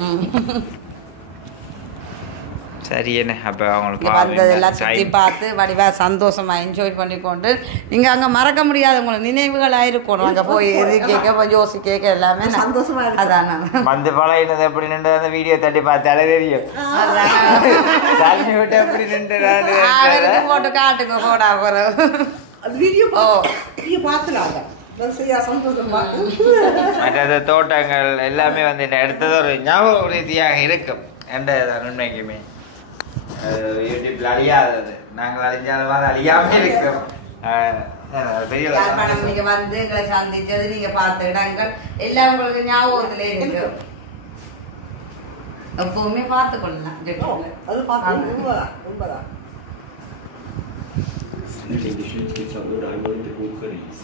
சரி என்ன அப்போ இங்கே வந்ததெல்லாம் சுற்றி பார்த்து வடிவா சந்தோஷமாக என்ஜாய் பண்ணிக்கொண்டு நீங்கள் அங்கே மறக்க முடியாத உங்களை நினைவுகளாக இருக்கணும் அங்கே போய் எது கேட்க யோசி கேட்க எல்லாமே சந்தோஷமா அதான் வந்து பழகினது எப்படி நின்று அந்த வீடியோ தட்டி பார்த்தாலே தெரியும் தள்ளி விட்டு எப்படி நின்று போட்டு காட்டுங்க போடா போகிறோம் அது வீடியோ பார்த்துலாங்க மற்றது தோட்டங்கள் எல்லாமே வந்து எடுத்தது ஒரு ஞாபக ரீதியாக இருக்கும் என்ற உண்மைக்குமே யூடியூப்ல அழியாதது நாங்கள் அழிஞ்சாலும் அழியாம இருக்கோம் பெரிய நீங்க வந்து எங்களை சந்திச்சது நீங்க பார்த்த இடங்கள் எல்லாம் உங்களுக்கு ஞாபகத்துல இருக்கு எப்பவுமே பார்த்து கொள்ளலாம் அது பார்த்து In die Schweiz gibt es auch nur einmal in der Woche Reis.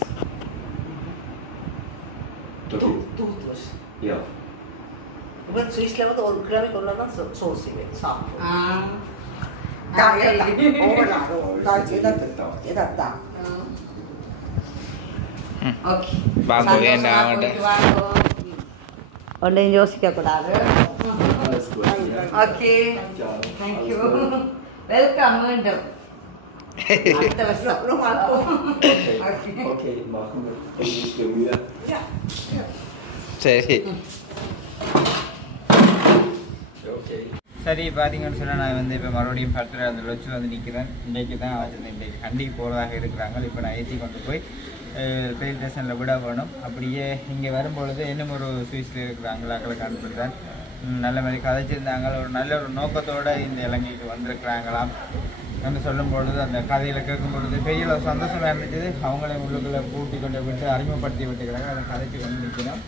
Ja. இப்போ சுவிஸ்ல வந்து ஒரு கிழமைக்கு ஒன்று தான் சோறு செய்வேன் சாப்பிடுவோம் ஒன்றையும் யோசிக்க கூடாது ஓகே தேங்க்யூ வெல்கம் மீண்டும் அடுத்த வருஷம் Okay, machen wir. Das ist für Mühe. சரி Okay. சரி பார்த்தீங்கன்னு சொன்னால் நான் வந்து இப்போ மறுபடியும் படத்தில் அந்த வச்சு வந்து நிற்கிறேன் இன்றைக்கு தான் இன்றைக்கு கண்டிக்கு போகிறதாக இருக்கிறாங்க இப்போ நான் ஏற்றி கொண்டு போய் ரயில் ஸ்டேஷனில் விட வேணும் அப்படியே இங்கே வரும்பொழுது இன்னும் ஒரு சுவிஸில் இருக்கிறாங்களா அவங்களுக்கு அனுப்பிடுறேன் நல்ல மாதிரி கதைச்சிருந்தாங்க ஒரு நல்ல ஒரு நோக்கத்தோடு இந்த இலங்கைக்கு வந்திருக்கிறாங்களாம் என்று சொல்லும் பொழுது அந்த கதையில் கேட்கும் பொழுது பெரிய ஒரு சந்தோஷமாக இருந்துச்சு அவங்களே உள்ளுக்குள்ளே கூட்டி கொண்டு விட்டு அறிமுகப்படுத்தி விட்டுக்கிறாங்க அதை கதைச்சி கொண்டு நிற்கிறோம்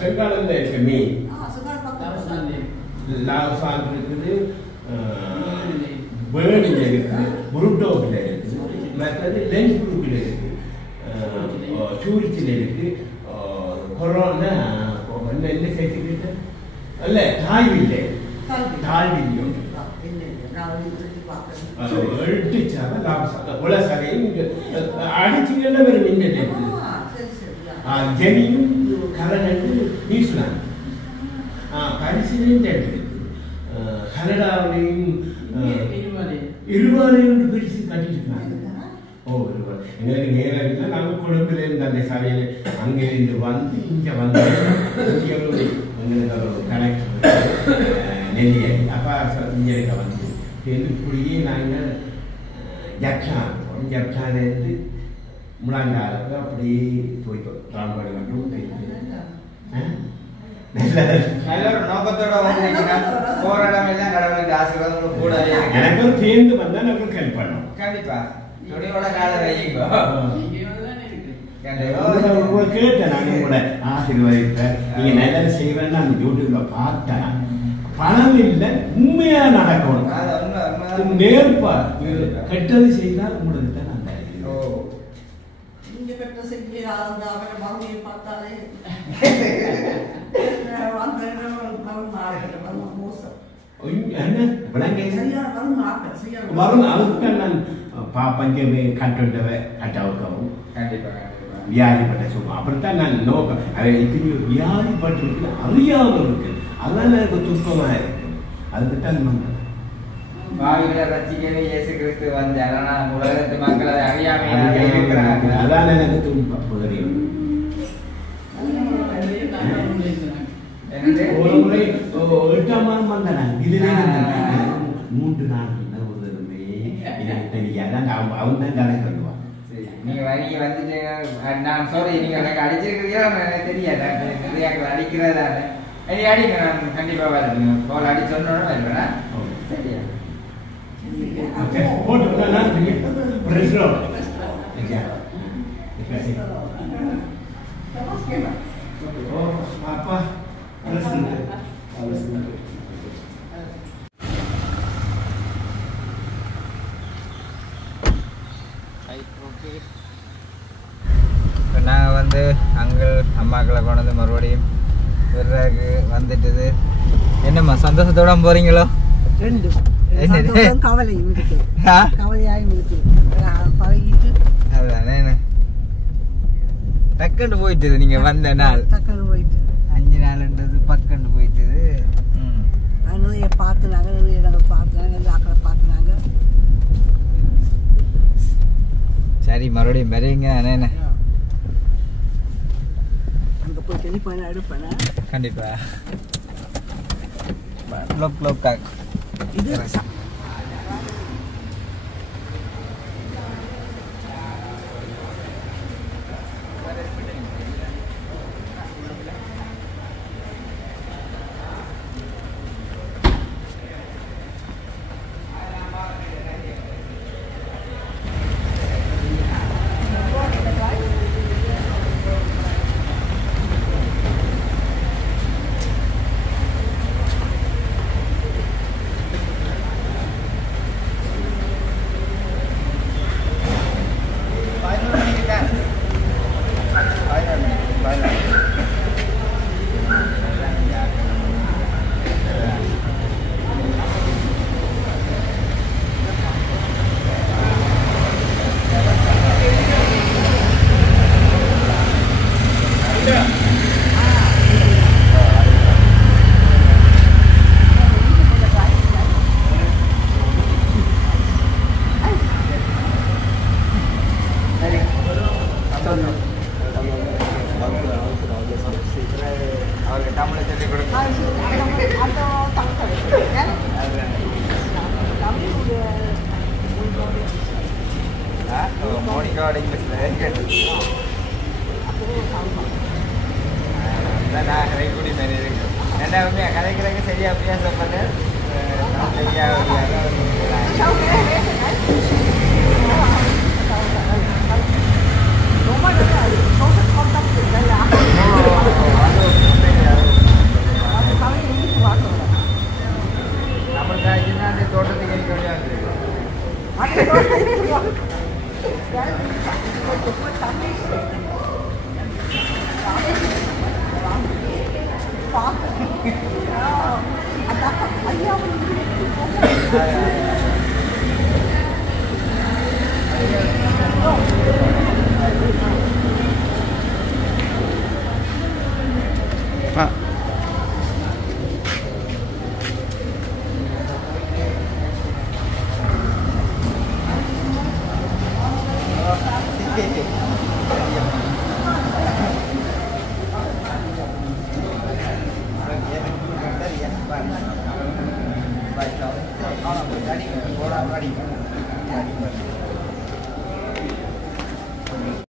செங்காலந்த இருக்கு மீன் லாசான் இருக்குது பேர்னில் இருக்குது புருட்டோவில் இருக்குது மற்றது லென்ஸ்புருக்கில் இருக்குது சூரிச்சில் இருக்குது கொரோனா என்ன சேர்த்துக்கிட்டு அல்ல தாய்வில்லை தாழ்வில்லையும் எடுத்துச்சாங்க லாபம் உலசரையும் அடிச்சுங்கன்னா ஒரு மின்னல் ஜெனியும் கரண்டு நியூசிலாந்து பரிசிலையும் இருக்குது கனடாவிலையும் இருவாரையும் பிரித்து கட்டிட்டுருக்காங்க ஓ இருவார் எங்களுக்கு நேரம் இருந்தால் நாங்கள் கொழும்புல இருந்து அந்த சபையில் அங்கிருந்து வந்து இங்கே வந்து இங்கே ஒரு எங்களுக்கு ஒரு கனெக்ட் நெல்லியை அப்பா இங்கே வந்து இப்படியே நாங்கள் ஜப்டான் ஜப்டான்லேருந்து முழங்காலுக்கு அப்படியே போயிட்டோம் ராம்பாடு மட்டும் நல்ல ஒரு நோக்கத்தோட போற இடமெல்லாம் கடவுளுக்கு ஆசீர்வாதம் கூட எனக்கு ஒரு சேர்ந்து வந்தா நமக்கு ஹெல்ப் பண்ணும் கண்டிப்பா துணியோட கால வையுங்க கேட்டேன் நான் உங்களோட ஆசீர்வாதத்தை நீங்க நல்லது செய்வேன்னு நான் யூடியூப்ல பார்த்தேன் பணம் இல்லை உண்மையா நடக்கணும் நேர்ப்பா கெட்டது செய்தால் உங்களுக்கு தான் அந்த வரும் அதுக்கு நான் பாப்பஞ்சமே கட்டுண்டவ கட்டவுக்கவும் வியாதிப்பட்ட சும்மா அப்படித்தான் நான் நோக்கம் இத்தனை வியாதிப்பட்டிருக்கு அறியாமல் இருக்கு அதனால எனக்கு துக்கமா இருக்கு அதுக்குத்தான் வந்தேன் பாவிகளை ரசிக்கவே இயேசு கிறிஸ்து வந்தார் ஆனா உலகத்து மக்கள் அதை அறியாமையாக இருக்கிறாங்க அதான் எனக்கு துன்பம் தெரியும் ஒரு முறை 8ஆம் மாதம் வந்தேன் இதுல 3 நாள் அவன் தான் கணக்கு பண்ணுவான் நீங்க வங்கி வந்துட்டு நான் சாரி நீங்க எனக்கு அடிச்சிருக்கிறீங்களா எனக்கு தெரியாது அடிக்கிறதா நீ அடிங்க நான் கண்டிப்பா வரேன் போல் அடி சொன்னோட வருவேன் சரியா அப்பா இப்போ நாங்கள் வந்து அங்கிள் அம்மாக்களை கொண்டு வந்து மறுபடியும் விடுறதுக்கு வந்துட்டுது. என்னம்மா சந்தோஷத்தோட போகிறீங்களோ? கவலையும் இருக்கு, கவலையாயும் இருக்கு. பழகிட்டு அதுதானே டக்குன்னு போயிட்டுது. நீங்கள் வந்த நாள் டக்குன்னு போயிட்டு 5 நாள்ன்றது பக்கண்டு போயிட்டுது. நிறைய பார்த்துனாங்க, நிறைய இடங்கள் பார்த்துனாங்க, எல்லா ஆக்களை பார்த்துனாங்க. சரி மறுபடியும் வருவீங்க தானே? அங்கே போய் டெலிஃபோன் எடுப்பேன் கண்டிப்பா. லோக் இது அவருக்கு தமிழை சொல்லிக் கொடுக்க மோனிகாவோட இங்கிலீஷில் நான் கதைக்குடி மாதிரி இருக்கு. என்ன உண்மையாக கதைக்கிறதுக்கு சரியா பேசப்பட்டு சரியாக நம்மளுக்கு தோட்டத்துக்கு எனக்கு வழியாக Baik, kalau orang bertani, orang berani.